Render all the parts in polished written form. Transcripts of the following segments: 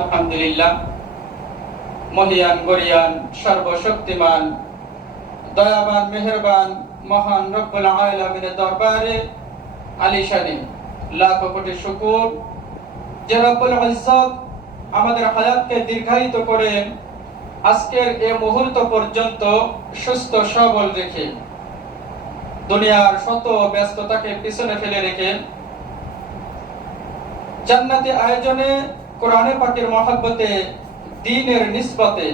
আলহামদুলিল্লাহ। মহিয়ান গরিয়ান সর্বশক্তিমান দয়াবান মেহেরবান মহান রব্বুল আলামিনের দরবারে আলিশানে লাখো কোটি শুকর যে রব্বুল ইজ্জত আমাদের হায়াতকে দীর্ঘায়িত করে আজকের এই মুহূর্ত পর্যন্ত সুস্থ সবল রেখে দুনিয়ার শত ব্যস্ততাকে পিছনে ফেলে রেখে জান্নাতি আয়োজনে কোরআনে পাকের মহব্বতে দ্বীনের নিসবতে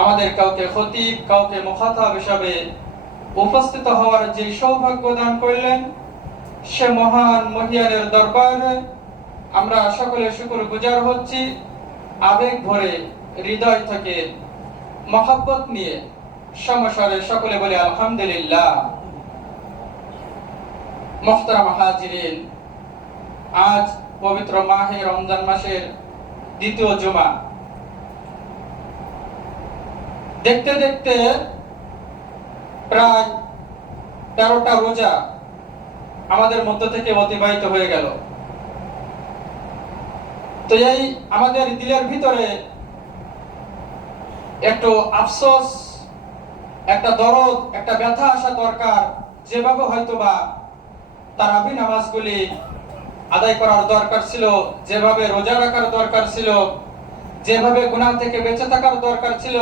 আমাদের কাউকে খতিব কাউকে মুখাতাব হিসাবে উপস্থিত হওয়ার যে সৌভাগ্য দান করলেন সে মহান মহিয়ানের দরবারে আমরা সকলে শুকরগুজার হচ্ছি। আবেগ ভরে হৃদয় থেকে মহব্বত নিয়ে সমস্বরে সকলে বলে আলহামদুলিল্লাহ। মুহতারাম হাজিরিন, আজ পবিত্র মাহে রমজান মাসের দ্বিতীয় জুমা। দেখতে দেখতে প্রায় 13টা রোজা আমাদের মধ্য থেকে অতিবাহিত হয়ে গেল। তো এই আমাদের দিলের ভিতরে একটু আফসোস, একটা দরদ, একটা ব্যথা আসা দরকার। যেভাবে হয়তোবা তারাবি নামাজগুলি আদায় করার দরকার ছিল, যেভাবে রোজা রাখার দরকার ছিল, যেভাবে গুনাহ থেকে বেঁচে থাকার দরকার ছিল,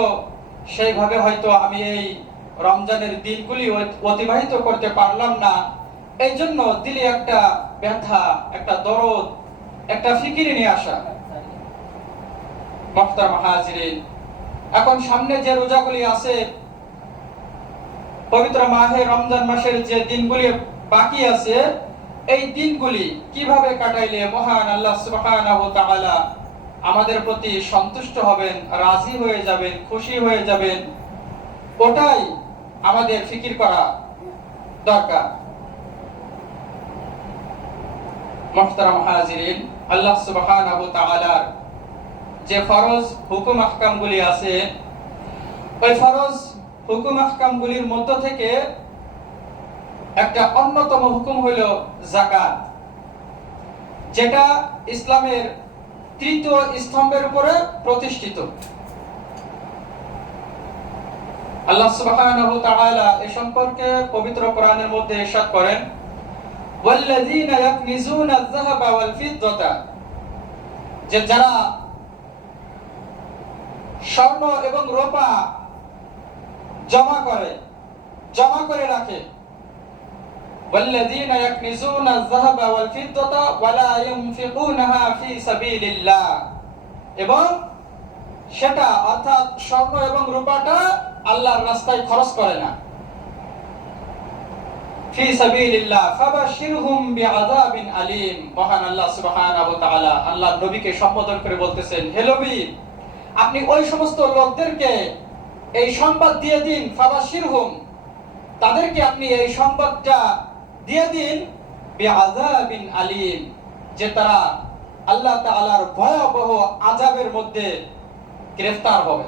সেইভাবে হয়তো আমি এই রমজানের দিনগুলি অতিবাহিত করতে পারলাম না। এই জন্য দিলে একটা ব্যথা, একটা দরদ, একটা ফিকির নিয়ে আসা। মুহতারাম হাজিরিন, এখন সামনে যে রোজাগুলি আছে, পবিত্র মাহে রমজান মাসের যে দিনগুলি বাকি আছে, এই দিনগুলি কিভাবে কাটাইলে মহান আল্লাহ সুবহানাহু ওয়া তাআলা আমাদের প্রতি সন্তুষ্ট হবেন, রাজি হয়ে যাবেন, খুশি হয়ে যাবেন, ওটাই আমাদের ফিকির করা দরকার। মুহতারাম হাজিরিন, আল্লাহ সুবহানাহু ওয়া তাআলার যে ফরজ হুকুম আহকামগুলি আছে, ওই ফরজ হুকুম আহকামগুলির মধ্য থেকে একটা অন্যতম হুকুম হইল যাকাত, যেটা ইসলামের তৃতীয় স্তম্ভের উপরে প্রতিষ্ঠিত। আল্লাহ সুবহানাহু ওয়া তাআলা এই সম্পর্কে পবিত্র কোরআনের মধ্যে ইরশাদ করেন, ওয়াল্লাযীনা ইয়াকনিজুনা আয-যাহাবা ওয়াল ফিদ্দাতা, যে যারা স্বর্ণ এবং রূপা জমা করে রাখে, ওয়াল্লাযীনা ইয়াকনিজুনা আয-যাহাবা ওয়াল ফিদ্দাতা ওয়া লা ইউনফিকুনাহা ফি সাবিলিল্লাহ, এবং সেটা অর্থাৎ স্বর্ণ এবং রূপাটা আল্লাহর রাস্তায় খরচ করে না। ফি সাবিলিল্লাহ ফাবাশশিরহুম বিআযাবিন আলীম। মহান আল্লাহ সুবহানাহু ওয়া তাআলা আল্লাহর নবীকে সম্বোধন করে বলতেছেন, হে নবী, আপনি ওই সমস্ত লোকদেরকে এই সংবাদ দিয়ে দিন, ফাবাশশিরহুম, তাদেরকে আপনি এই সংবাদটা দিয়ে দিন, বিআযাবিন আলীম, যে তারা আল্লাহ তাআলার ভয়াবহ আযাবের মধ্যে গ্রেফতার হবে।